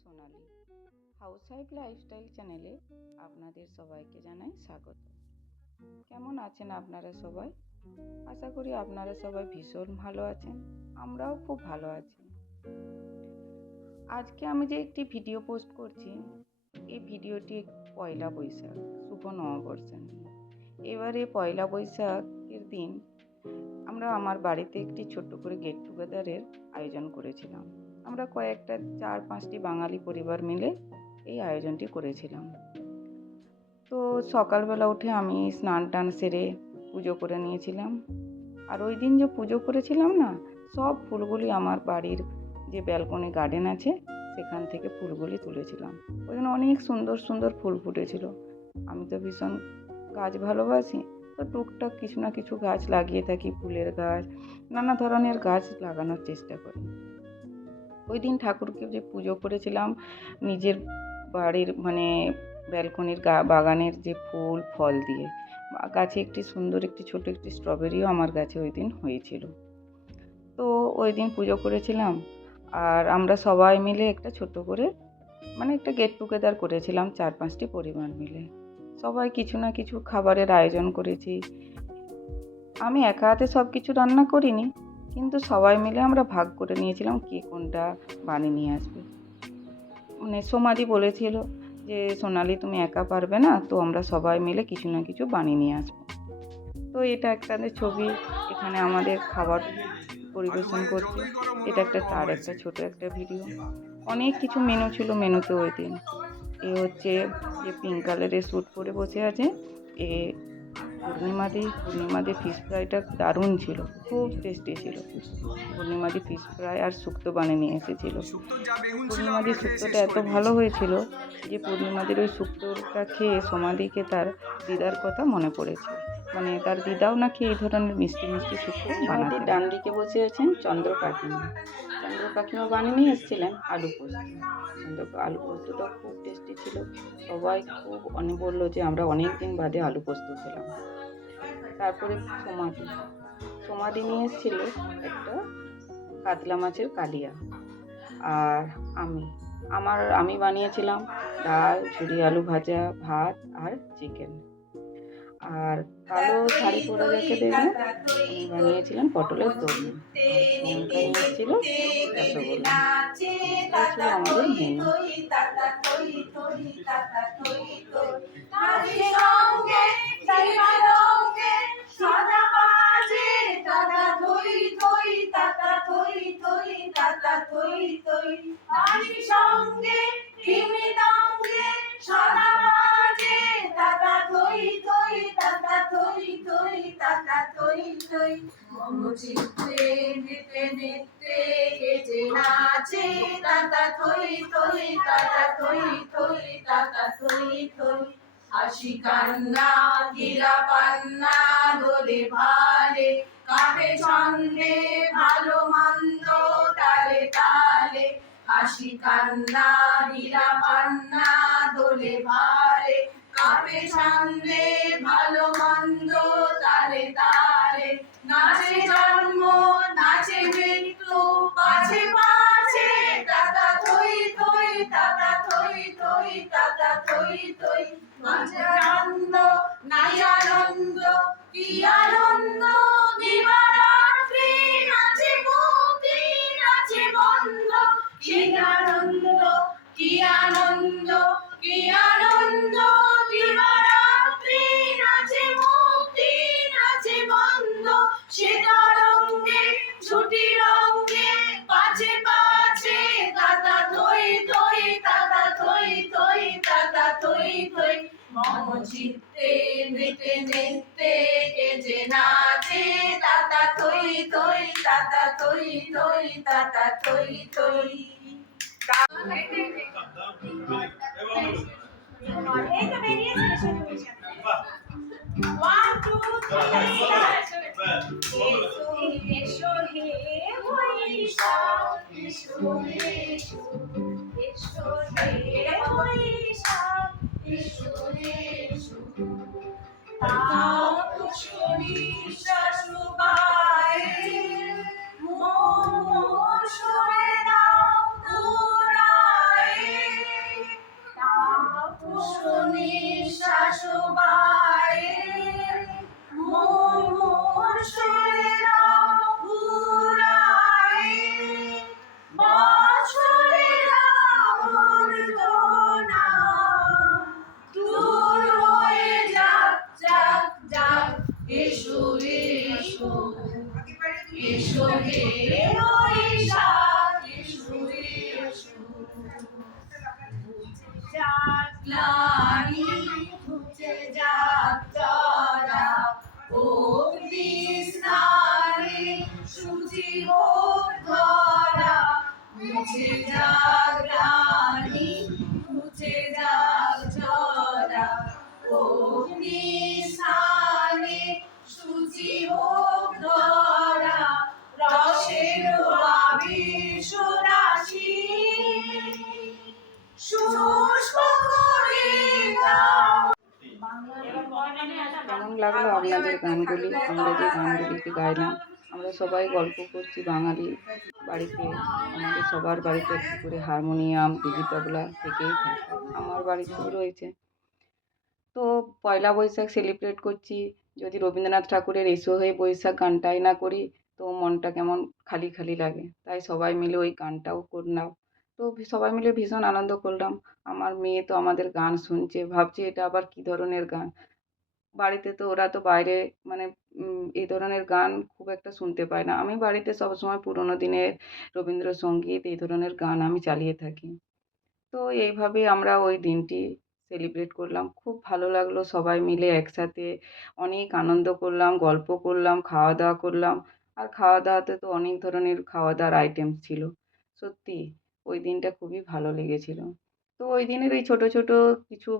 সোনালি housewife lifestyle চ্যানেলে আপনাদের সবাইকে জানাই স্বাগত। কেমন আছেন আপনারা সবাই? আশা করি আপনারা সবাই ভীষণ ভালো আছেন, আমরাও খুব ভালো আছি। আজকে আমি যে একটি ভিডিও পোস্ট করছি, এই ভিডিওটি পয়লা বৈশাখ শুভ নববর্ষে নিয়ে। এবারে পয়লা বৈশাখের দিন আমরা আমার বাড়িতে একটি ছোট্ট করে গেট টুগেদারের আয়োজন করেছিলাম। আমরা কয়েকটা 4-5টি বাঙালি পরিবার মিলে এই আয়োজনটি করেছিলাম। তো সকালবেলা উঠে আমি স্নান টান সেরে পুজো করে নিয়েছিলাম। আর ওই দিন যে পুজো করেছিলাম না, সব ফুলগুলি আমার বাড়ির যে ব্যালকনি গার্ডেন আছে সেখান থেকে ফুলগুলি তুলেছিলাম। ওই দিন অনেক সুন্দর সুন্দর ফুল ফুটেছিল। আমি তো ভীষণ গাছ ভালোবাসি, তো টুকটাক কিছু না কিছু গাছ লাগিয়ে থাকি, ফুলের গাছ, নানা ধরনের গাছ লাগানোর চেষ্টা করি। ওই দিন ঠাকুরকে যে পুজো করেছিলাম নিজের বাড়ির ব্যালকনির বাগানের যে ফুল ফল দিয়ে, গাছে একটি সুন্দর ছোট একটি স্ট্রবেরিও আমার গাছে ওই দিন হয়েছিল। তো ওই দিন পুজো করেছিলাম, আর আমরা সবাই মিলে একটা ছোট করে একটা গেট টুগেদার করেছিলাম 4-5টি পরিবার মিলে। সবাই কিছু না কিছু খাবারের আয়োজন করেছি। আমি একা হাতে সব কিছু রান্না করিনি, কিন্তু সবাই মিলে আমরা ভাগ করে নিয়েছিলাম কে কোনটা বানিয়ে নিয়ে আসবে। সোমাদি বলেছিল যে সোনালি তুমি একা পারবে না, তো আমরা সবাই মিলে কিছু না কিছু বানিয়ে নিয়ে আসবো। তো এটা একটা ছবি, এখানে আমাদের খাবার পরিবেশন করছে। এটা একটা ছোট একটা ভিডিও। অনেক কিছু মেনু ছিল মেনুতে ওই দিন। এ হচ্ছে যে পিঙ্ক কালারের স্যুট পরে বসে আছে, এ পূর্ণিমাদি ফিশ ফ্রাইটা দারুণ ছিল, খুব টেস্টি ছিল। পূর্ণিমাদি ফিশ ফ্রাই আর শুক্তো বানিয়ে নিয়ে এসেছিল। পূর্ণিমাদির শুক্তোটা এত ভালো হয়েছিল যে পূর্ণিমাদির ওই শুক্তোটা খেয়ে সমাধিকে তার দিদার কথা মনে পড়েছে। তার দিদাও নাকি এই ধরনের মিষ্টি মিষ্টি শুক্তো বানাতে। ডান দিকে বসে আছেন চন্দ্র কাকিমা বানিয়ে নিয়ে এসেছিলেন আলু পোস্ত। আলু পোস্তটা খুব টেস্টি ছিল। সবাই খুব বললো যে আমরা অনেক দিন বাদে আলু পোস্ত খেলাম। তারপরে সমাধি নিয়ে এসেছিল একটা কাতলা মাছের কালিয়া। আর আমি বানিয়েছিলাম ডাল, ঝুরি আলু ভাজা, ভাত আর চিকেন। আর কালো শাড়ি পরা যাকে দেখবেন উনি বানিয়েছিলেন পটলের দোরমা। প্রিয়াঙ্কা নিয়েছিল রসগোল্লা। এই ছিল আমাদের মেনু। চিত্তে নৃত্যে নৃত্যে কেটে নাচে তাতা থই থই তাতা থই থই তাতা থই থই। হাসি কান্না গিলা পান্না দোলে ভালে, কাঁপে ছন্দে ভালো মন্দ তালে তালে। হাসি কান্না গিলা পান্না দোলে ভালে, কাঁপে ছন্দে ভালো মন্দ তালে তালে। নাচে জন্ম নাচে মৃত্যু পাছে পাছে তাতা থই থই তাতা থই থই তাতা থই থই। নাচে আনন্দ নাই আনন্দ কি আনন্দ দিবারাত্রি, নাচে মুক্তি নাচে বন্ধ কি আনন্দ কি আনন্দ কি আনন্দ দিবারাত্রি, নাচে মুক্তি নাচে বন্ধ। সে তরঙ্গে ছুটি রঙ্গে পাছে পাছে তাতা থই থই তাতা থই থই তাতা থই থই। মম চিত্তে নৃত্যে নৃত্যে কেজে নাচে তাতা থই থই তাতা থই থই তাতা থই থই। One, two, three, start. এসো হে বৈশাখ এসো এসো, এসো হে বৈশাখ এসো এসো। তাপ সরিষা শুকায় মন সরে দাও তোরায়, গ্লানি ঘুচে যাক জরা অগ্নি স্নানে শুচি হোক ধরা মুছে যাক গ্লানি ঘুচে যাক জরা অগ্নি স্নানে শুচি হোক ধরা রসের আবির সোনাশি শুষ্ক করে দাও। কেমন লাগলো আপনাদের গানগুলি? আমরা যে গানগুলিকে গাইলাম, আমরা সবাই গল্প করছি বাঙালি বাড়িতে, আমাদের সবার বাড়িতে একটু করে হারমোনিয়াম, দিঘি তবলা থেকেই থাকে, আমার বাড়িতেও রয়েছে। তো পয়লা বৈশাখ সেলিব্রেট করছি, যদি রবীন্দ্রনাথ ঠাকুরের এসো হে বৈশাখ গানটাই না করি তো মনটা কেমন খালি খালি লাগে, তাই সবাই মিলে ওই গানটাও করলাম। তো সবাই মিলে ভীষণ আনন্দ করলাম। আমার মেয়ে তো আমাদের গান শুনছে, ভাবছে এটা আবার কী ধরনের গান। বাড়িতে তো ওরা তো বাইরে মানে এই ধরনের গান খুব একটা শুনতে পায় না। আমি বাড়িতে সবসময় পুরোনো দিনের রবীন্দ্রসঙ্গীত এই ধরনের গান আমি চালিয়ে থাকি। তো এইভাবে আমরা ওই দিনটি সেলিব্রেট করলাম। খুব ভালো লাগলো সবাই মিলে একসাথে অনেক আনন্দ করলাম, গল্প করলাম, খাওয়া-দাওয়া করলাম। আর খাওয়া-দাওয়াতে তো অনেক ধরনের খাওয়া-দাওয়ার আইটেমস ছিল। সত্যি ওই দিনটা খুবই ভালো লেগেছিল। তো ওই দিনের এই ছোট, ছোট কিছু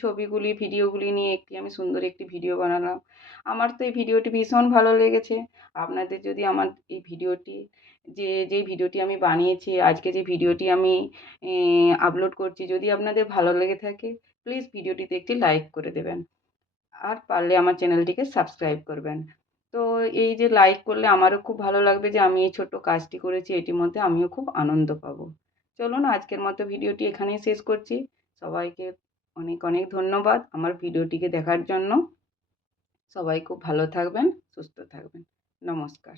ছবিগুলি, ভিডিওগুলি নিয়ে আমি সুন্দর একটি ভিডিও বানালাম। আমার তো এই ভিডিওটি ভীষণ ভালো লেগেছে। আপনাদের যদি আমার এই ভিডিওটি যেই ভিডিওটি আমি বানিয়েছি, আজকে যে ভিডিওটি আমি আপলোড করছি, যদি আপনাদের ভালো লেগে থাকে প্লিজ ভিডিওটিতে একটি লাইক করে দেবেন। আর পারলে আমার চ্যানেলটিকে সাবস্ক্রাইব করবেন। তো এই যে লাইক করলে আমারও খুব ভালো লাগবে যে আমি এই ছোট্ট কাজটি করেছি, এটির মধ্যে আমিও খুব আনন্দ পাবো। চলুন আজকের মতো ভিডিওটি এখানেই শেষ করছি। সবাইকে অনেক অনেক ধন্যবাদ আমার ভিডিওটিকে দেখার জন্য। সবাই খুব ভালো থাকবেন, সুস্থ থাকবেন। নমস্কার।